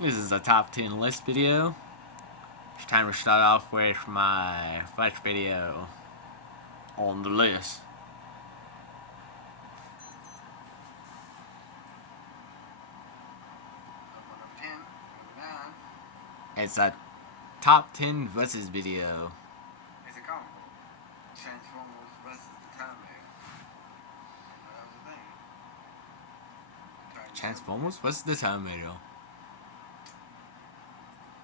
This is a top 10 list video. It's time to start off with my first video on the list. It's a top 10 versus video. It's a comic book. Transformers versus the Terminator. That was the thing. Transformers versus the Terminator.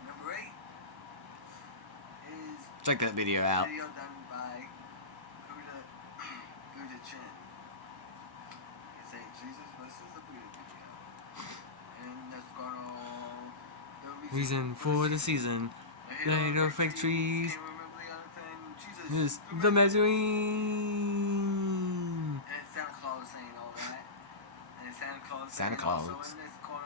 Number 8 is Check that video out. video done by Buddha Chin. It's a Jesus versus a Buddha video. And that's gonna the Reason for the season. There go fake trees. Can't remember the other thing. This Jesus. the measuring. And it's Santa Claus saying all that. And Santa Claus. Santa saying also Claus. in this corner,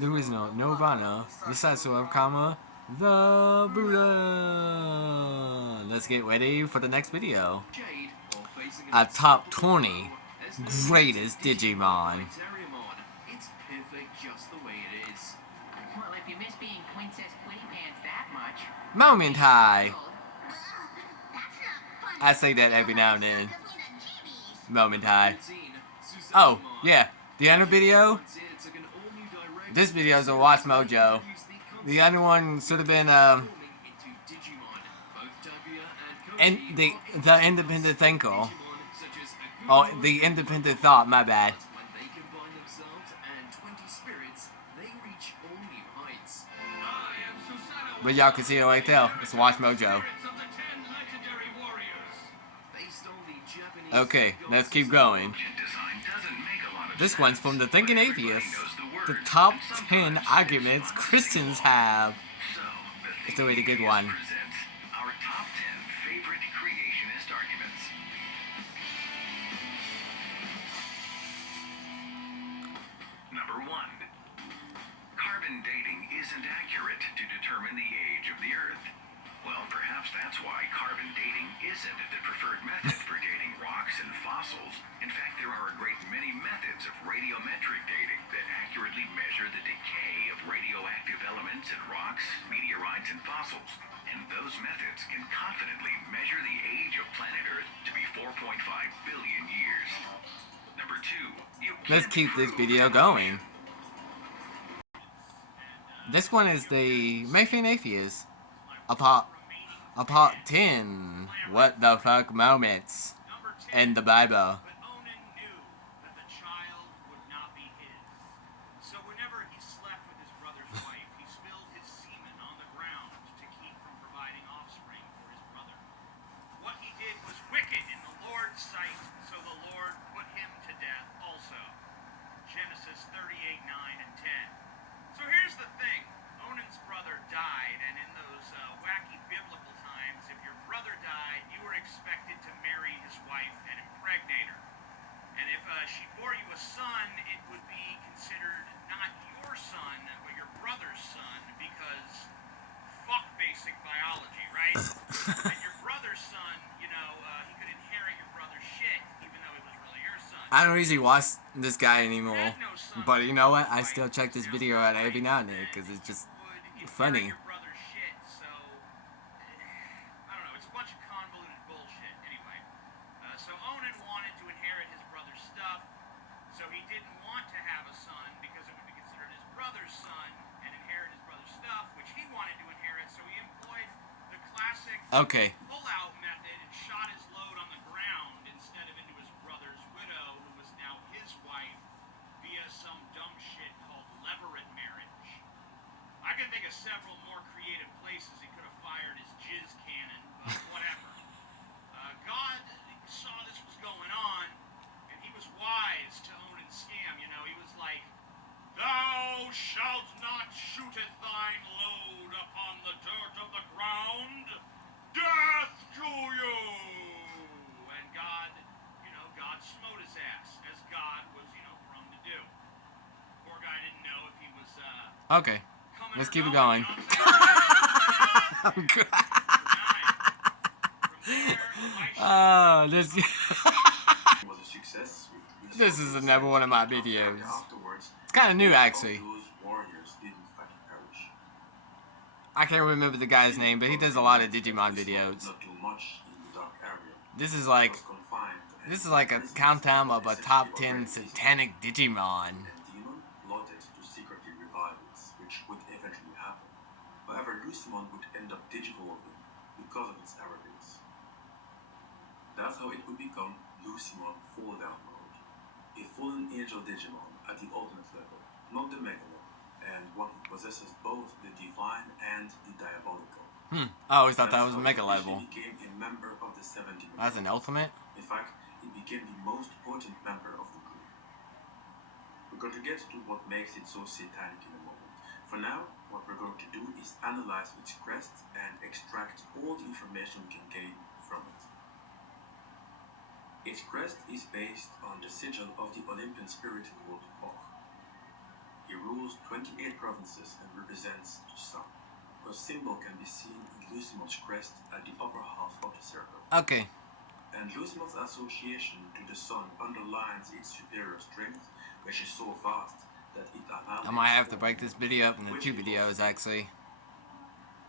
There is no Nirvana. The statue of Kama, the Buddha. Let's get ready for the next video. A top 20 greatest Digimon. It's perfect just the way it is. Well, if you miss being Princess Quitty Pants that much. Moment High. That's not funny. I say that every now and then. Moment High. Oh, yeah. The other video? This video is a Watch Mojo. The other one should have been, and the independent thinker. Oh, the independent thought, my bad. When they combine themselves and 20 spirits, they reach all new heights. But y'all can see it right there. It's Watch Mojo. Based on the Japanese Okay, let's keep going. This one's from the Thinking Atheist. The top 10 arguments Christians have. It's a really good one. Our top 10 favorite creationist arguments. Number 1. Carbon dating isn't accurate to determine the age of the Earth. Well, perhaps that's why carbon dating isn't the preferred method for dating rocks and fossils. In fact, there are a great many methods of radiometric dating that accurately measure the decay of radioactive elements in rocks, meteorites, and fossils. And those methods can confidently measure the age of planet Earth to be 4.5 billion years. Number 2. Let's keep this video going. This one is the Mayfield Atheist. A part 10 what the fuck moments in the Bible. But Onan knew that the child would not be his. So whenever he slept with his brother's wife, he spilled his semen on the ground to keep from providing offspring for his brother. What he did was wicked in the Lord's sight, so the Lord put him to death also. Genesis 38:9 and 10. So here's the thing. Onan's brother died, and in those wacky biblical times, if your brother died, you were expected to marry his wife and impregnate her. And if she bore you a son, it would be considered not your son, but your brother's son, because fuck basic biology, right? And your brother's son, he could inherit your brother's shit, even though he was really your son. I don't usually watch this guy You anymore. had no son, But you know what? I right? still check this Sounds video out right. every now and then because it's just funny. Your brother's shit, so I don't know. It's a bunch of convoluted bullshit. Anyway, so Onan wanted to inherit his brother's stuff, so he didn't want to have a son because it would be considered his brother's son and inherit his brother's stuff, which he wanted to inherit. So he employed the classic Okay. pull-out method and shot his load on the ground instead of into his brother's widow, who was now his wife, via some dumb shit called levirate marriage. I can think of several more creative places he could have fired his jizz cannon, but whatever. God saw this was going on, and he was wise to own and scam. He was like, "Thou shalt not shooteth thine load upon the dirt of the ground. Death to you!" And God smote his ass, as God was, prone to do. Poor guy didn't know if he was, Okay. coming Let's or keep it going. going. Oh, this Was a success. this is another one of my videos. Afterwards, It's kind of new actually. those warriors did I can't remember the guy's name, but he does a lot of Digimon videos. Not too much in the dark area. This is like Was confined and this is like a prisons countdown of a top essentially 10 already satanic Digimon. and Demon plotted to secretly revive it, which would eventually happen. However, Lucimon would end up digivolving because of its arrogance. That's how it would become Lucimon Fall Down Mode, a fallen angel Digimon at the ultimate level, not the Mega level, and one who possesses both the divine and the diabolical. I always thought that That's was how Mega it level. officially became a member of the 70 That's an ultimate? In fact, it became the most potent member of the group. We're going to get to what makes it so satanic in a moment. For now, what we're going to do is analyze its crest and extract all the information we can gain from it. Its crest is based on the sigil of the Olympian spirit called Hok. He rules 28 provinces and represents the sun. A symbol can be seen in Lucimon's crest at the upper half of the circle. Okay. And Lucimon's association to the sun underlines its superior strength, which is so vast that it annihilates. I might have to break this video up into 2 videos actually.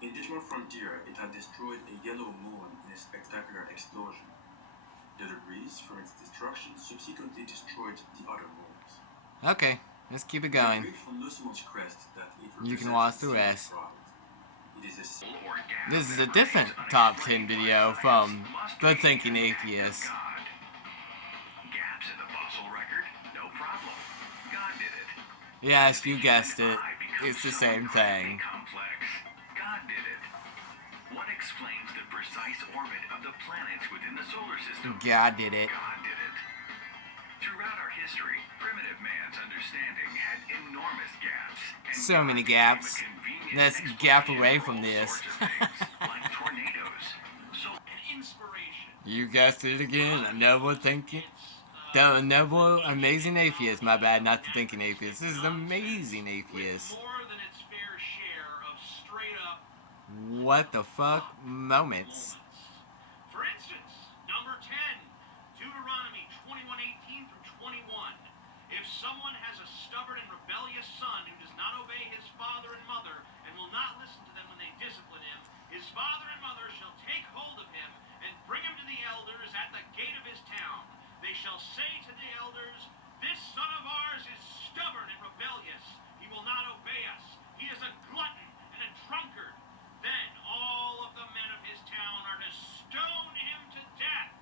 In Digimon Frontier, it had destroyed a yellow moon in a spectacular explosion. The debris from its destruction subsequently destroyed the other moons. Okay, let's keep it going. We read from Lucimon's crest that it You can represents watch the the rest. pride. It is a symbol Or gap This is a that different remains top 10 unexplained video by from science must The be Thinking an act of Atheist. God. Gaps in the fossil record? No problem. God did it. Yes, you guessed it. It's the same thing. Complex. God did it. What explains the precise orbit of the planets within the solar system? God did it. God did it. Throughout our history, primitive man's understanding had enormous gaps. And So many God became a gaps. convenient Let's gap explanation away for from all this. sorts of things, like tornadoes. So An inspiration. You guessed it again. A noble thinking. The noble, amazing atheist. My bad, not the thinking atheist. This is the amazing atheist. With more than its fair share of straight up What the fuck? Moments. For instance, number 10, Deuteronomy 21:18 through 21. If someone has a stubborn and rebellious son who does not obey his father and mother and will not listen to them when they discipline him, his father and mother shall take hold of him and bring him to the elders at the gate of his town. They shall say to the elders, "This son of ours is stubborn and rebellious. He will not obey us. He is a glutton and a drunkard." Then all of the men of his town are to stone him to death.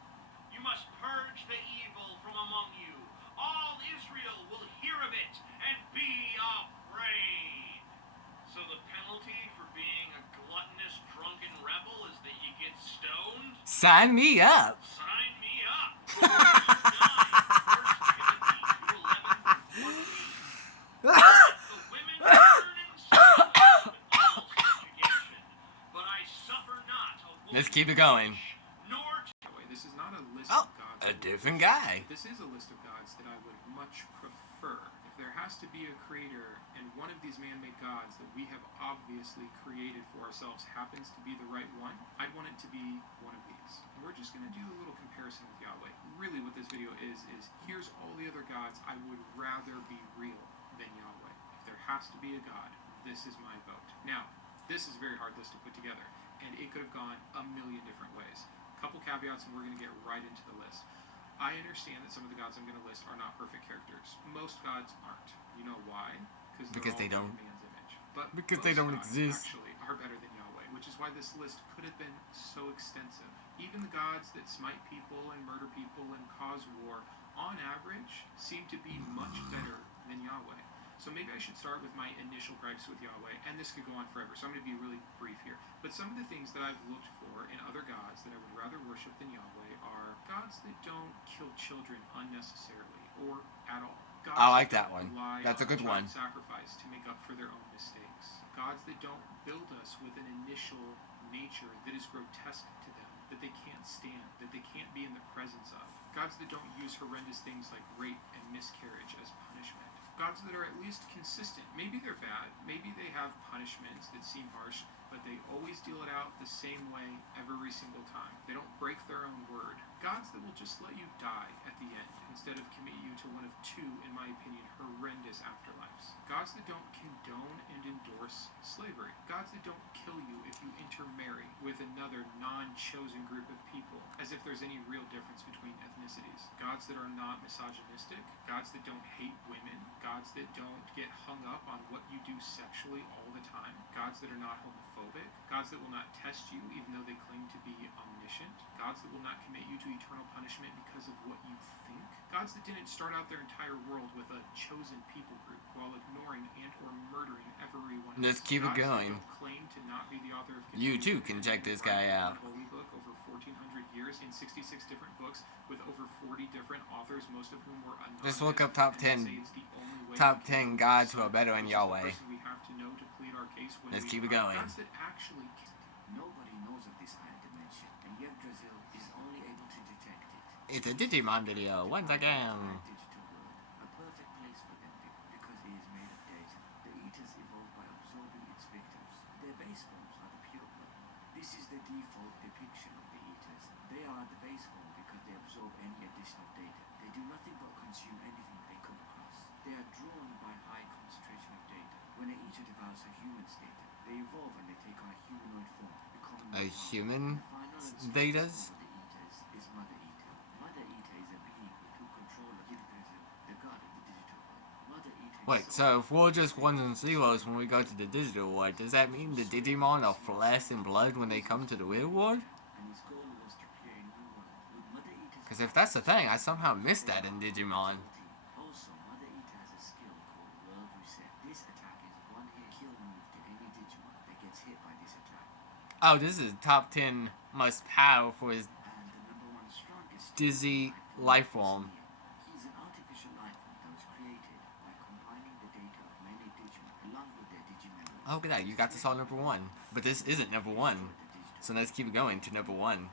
You must purge the evil from among you. All Israel will hear of it and be afraid. So the penalty for being a gluttonous, drunken rebel is that you get stoned? Sign me up. Sign me up. 9, 1 Timothy 2:11 through 14. The women burn in silence with all subjugation, but I suffer not a woman Let's keep it going. nor This is not a list Oh, of gods. a different guy. This is a list of gods that I would much prefer. If there has to be a creator and one of these man-made gods that we have obviously created for ourselves happens to be the right one, I'd want it to be one of these. And we're just going to do a little comparison with Yahweh. Really what this video is here's all the other gods I would rather be real than Yahweh. If there has to be a god, this is my vote. Now, this is a very hard list to put together, and it could have gone a million different ways. Couple caveats and we're going to get right into the list. I understand that some of the gods I'm going to list are not perfect characters. Most gods aren't. You know why? Because they they're all don't. made in man's image. But Because they most don't gods exist. actually are better than Yahweh, which is why this list could have been so extensive. Even the gods that smite people and murder people and cause war, on average, seem to be much better than Yahweh. So maybe I should start with my initial gripes with Yahweh, and this could go on forever, so I'm going to be really brief here. But some of the things that I've looked for in other gods that I would rather worship than Yahweh are gods that don't kill children unnecessarily, or at all. Gods I like that don't one. rely That's a on good child one. sacrifice to make up for their own mistakes. Gods that don't build us with an initial nature that is grotesque to them, that they can't stand, that they can't be in the presence of. Gods that don't use horrendous things like rape and miscarriage as punishment. Gods that are at least consistent. Maybe they're bad, maybe they have punishments that seem harsh, but they always deal it out the same way every single time. They don't break their own word. Gods that will just let you die at the end instead of commit you to one of two, in my opinion, horrendous afterlives. Gods that don't condone and endorse slavery. Gods that don't kill you if you intermarry with another non-chosen group of people, as if there's any real difference between ethnicities. Gods that are not misogynistic. Gods that don't hate women. Gods that don't get hung up on what you do sexually all the time. Gods that are not homophobic. Gods that will not test you even though they claim to be omniscient. Gods that will not commit you to eternal punishment because of what you think. Gods that didn't start out their entire world with a chosen people group while ignoring and or murdering everyone else. Just keep it going. Gods that don't claim to not be the author of You too can check this guy out. Holy book over 1400 years in 66 different books with over 40 different authors, most of whom were anonymous. Just look up top 10 gods who are better than Yahweh. We have to know to plead our case when Let's we keep it are going. gods that actually Nobody knows of this higher dimension, and Yggdrasil is only able to detect it. It's a Digimon video, once again. Digital world, a perfect place for them because it is made of data. The Eaters evolved by absorbing its victims. Their base forms are the pure blood. This is the default depiction of the Eaters. They are the base form because they absorb any additional data. They do nothing but consume anything they come across. They are drawn by high concentration of data. When an Eater devours a human's data, they evolve and they take on a humanoid form, becoming A human the final and Vedas? of the Eaters is Mother Eater. Mother Eater is a being who took control of Yggdrasil, the god of the digital world. Mother Eater Wait, so if we're just ones and zeros when we go to the digital world, does that mean the Digimon are flesh and blood when they come to the real world? and his goal was to create a new world with Mother Eater's Because if that's the thing, I somehow missed that in Digimon. Also, Mother Eater has a skill called World Reset. This attack is a one-hit kill move to any Digimon that gets hit by this attack. Oh, this is top 10 most powerful is And the number one strongest Dizzy life form. He's an artificial life form that was created by combining the data of many Digimon along with their Digimemories. Oh, look at that, you got to saw number 1. But this isn't number 1. So let's keep it going to number 1.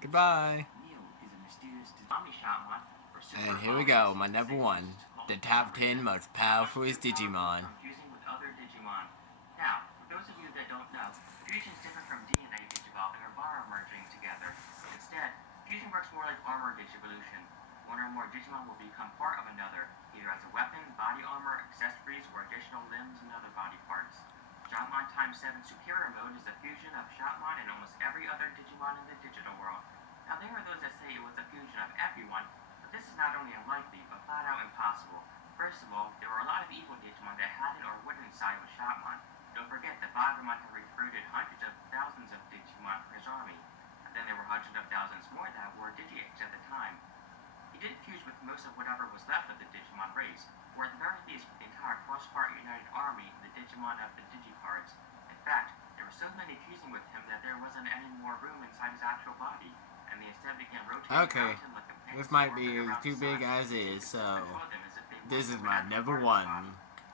Goodbye. Neo is a mysterious Mommy shot one. For super And here we go, my number 1. The top 10 most powerful is Digimon. From fusing with other Digimon. Now, for those of you that don't know, fusion is different from DNA digivolving or bar merging together. Instead, fusion works more like armor digivolution. One or more Digimon will become part of another, either as a weapon, body armor, accessories, or additional limbs and other body parts. Shotmon x7 Superior Mode is a fusion of Shotmon and almost every other Digimon in the digital world. Now, there are those that say it was a fusion of everyone, but this is not only unlikely, but flat out impossible. First of all, there were a lot of evil Digimon that hadn't or wouldn't side with Shotmon. Don't forget that Bhagramon had recruited hundreds of thousands of Digimon for his army, and then there were hundreds of thousands more that were Digi-Eggs at the time. He did fuse with most of whatever was left of the Digimon race, or at the very least with the entire cross-part united army and the Digimon of the Digicards. In fact, there were so many fusing with him that there wasn't any more room inside his actual body, and they instead began rotating Okay, around him like a pig this might orbit be around too the big sun. as is, so Control them as if they this is were my every number part of 1 the body.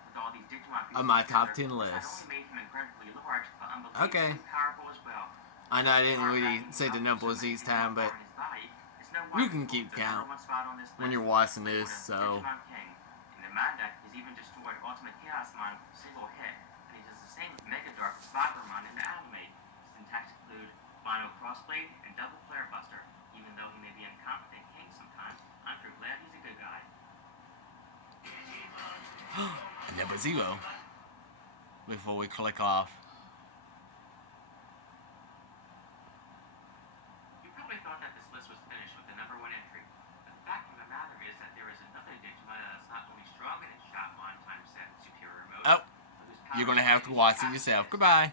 With all these Digimon on my fusing top together, 10 this list. not only made him incredibly large, but unbelievably Okay. powerful as well. I know I didn't really say the numbers each time, but you can keep count when you're watching this, so In the manga, he's even destroyed Ultimate Chaosmon with a single hit, and he does the same with Megadark with Bhagramon in the anime. His attacks include Mono Crossblade and Double Flare Buster. Even though he may be incompetent king sometimes, I'm sure glad he's a good guy. number 0 before we click off. You probably thought that this list was finished with the number 1 entry, but the fact of the matter is that there is another Digimon that's not only stronger than Shotmon x7 Superior Mode, Oh, but whose power you're gonna is have to only watch it half yourself. his. Goodbye.